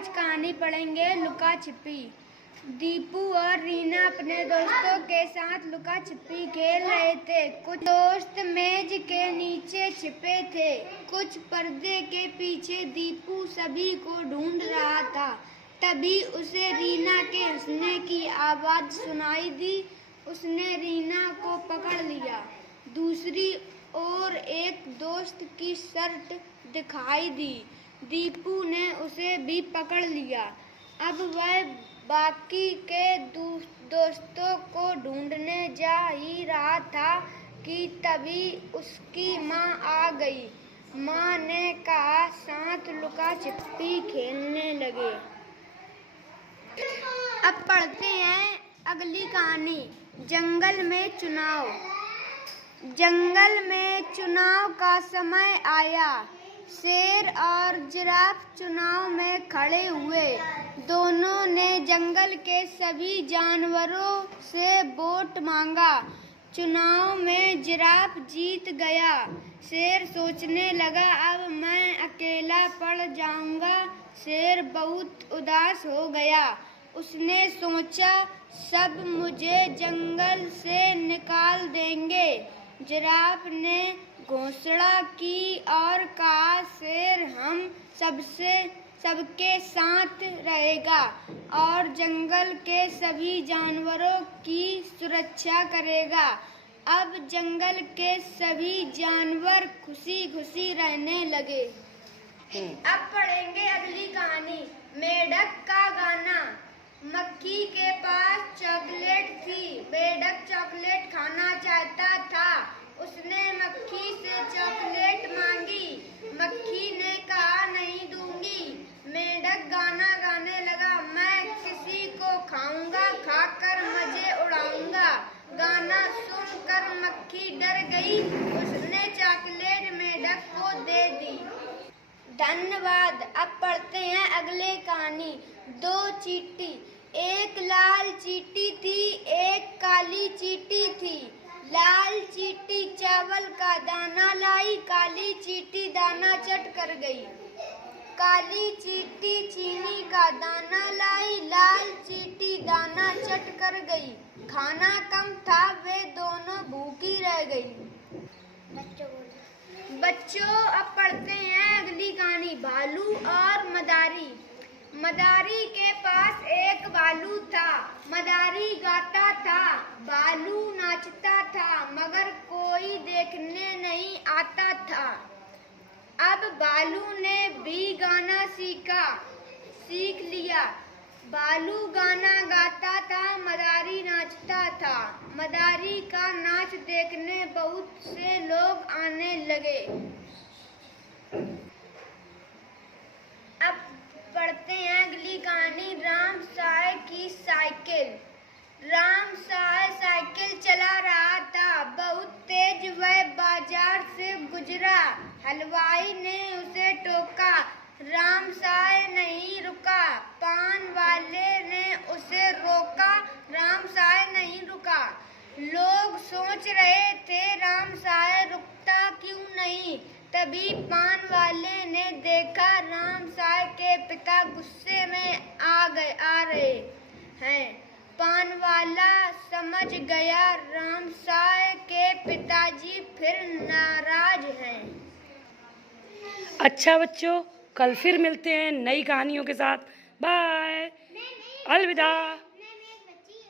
आज कहानी पढ़ेंगे लुका छिपी। दीपू और रीना अपने दोस्तों के साथ लुका छिपी खेल रहे थे। कुछ दोस्त मेज के नीचे छिपे थे, कुछ पर्दे के पीछे। दीपू सभी को ढूंढ रहा था। तभी उसे रीना के हंसने की आवाज सुनाई दी। उसने रीना को पकड़ लिया। दूसरी ओर एक दोस्त की शर्ट दिखाई दी। दीपू ने उसे भी पकड़ लिया। अब वह बाकी के दोस्तों को ढूंढने जा ही रहा था कि तभी उसकी माँ आ गई। माँ ने कहा, साथ लुका छिपी खेलने लगे। अब पढ़ते हैं अगली कहानी। जंगल में चुनाव। जंगल में चुनाव का समय आया। शेर और जिराफ चुनाव में खड़े हुए। दोनों ने जंगल के सभी जानवरों से वोट मांगा। चुनाव में जिराफ जीत गया। शेर सोचने लगा, अब मैं अकेला पड़ जाऊंगा। शेर बहुत उदास हो गया। उसने सोचा, सब मुझे जंगल से निकाल देंगे। जिराफ ने घोषणा की और कहा, शेर हम सबके साथ रहेगा और जंगल के सभी जानवरों की सुरक्षा करेगा। अब जंगल के सभी जानवर खुशी खुशी रहने लगे। अब पढ़ेंगे अगली कहानी, मेढक का गाना। मक्खी के पास चॉकलेट थी। मेढक चॉकलेट खाना चाहता था। उसने मक्खी से चॉकलेट मांगी। मक्खी ने कहा, नहीं दूंगी। मेढक गाना गाने लगा, मैं किसी को खाऊंगा, खाकर मजे उड़ाऊंगा। गाना सुनकर मक्खी डर गई। उसने चॉकलेट मेढक को दे दी। धन्यवाद। अब पढ़ते हैं अगले कहानी, दो चींटी। एक लाल चींटी थी, एक काली चींटी थी। लाल चींटी चावल का दाना लाई, काली चींटी दाना चट कर गई। काली चींटी चीनी का दाना लाई, लाल चींटी दाना चट कर गई। खाना कम था, वे दोनों भूखी रह गई। बच्चों, अब पढ़ते हैं अगली कहानी, भालू और मदारी। मदारी के पास एक भालू था। मदारी गाता था, भालू नाचता था, मगर कोई देखने नहीं आता था। अब भालू ने भी गाना सीख लिया। भालू गाना गाता था, मदारी नाचता था। मदारी का नाच देखने बहुत से लोग आने लगे। अब पढ़ते हैं अगली कहानी, राम साय की साइकिल। राम साय साइकिल चला रहा था। बहुत तेज वह बाजार से गुजरा। हलवाई ने उसे टोका। राम साय नहीं रुका। पान वाले ने उसे रोका। राम साय नहीं रुका। लोग सोच रहे थे, राम साय रुकता क्यों नहीं। तभी पान वाले ने देखा, राम साय के पिता गुस्से में आ रहे हैं। पान वाला समझ गया, राम साय के पिताजी फिर नाराज हैं। अच्छा बच्चों, कल फिर मिलते हैं नई कहानियों के साथ। बाय, अलविदा।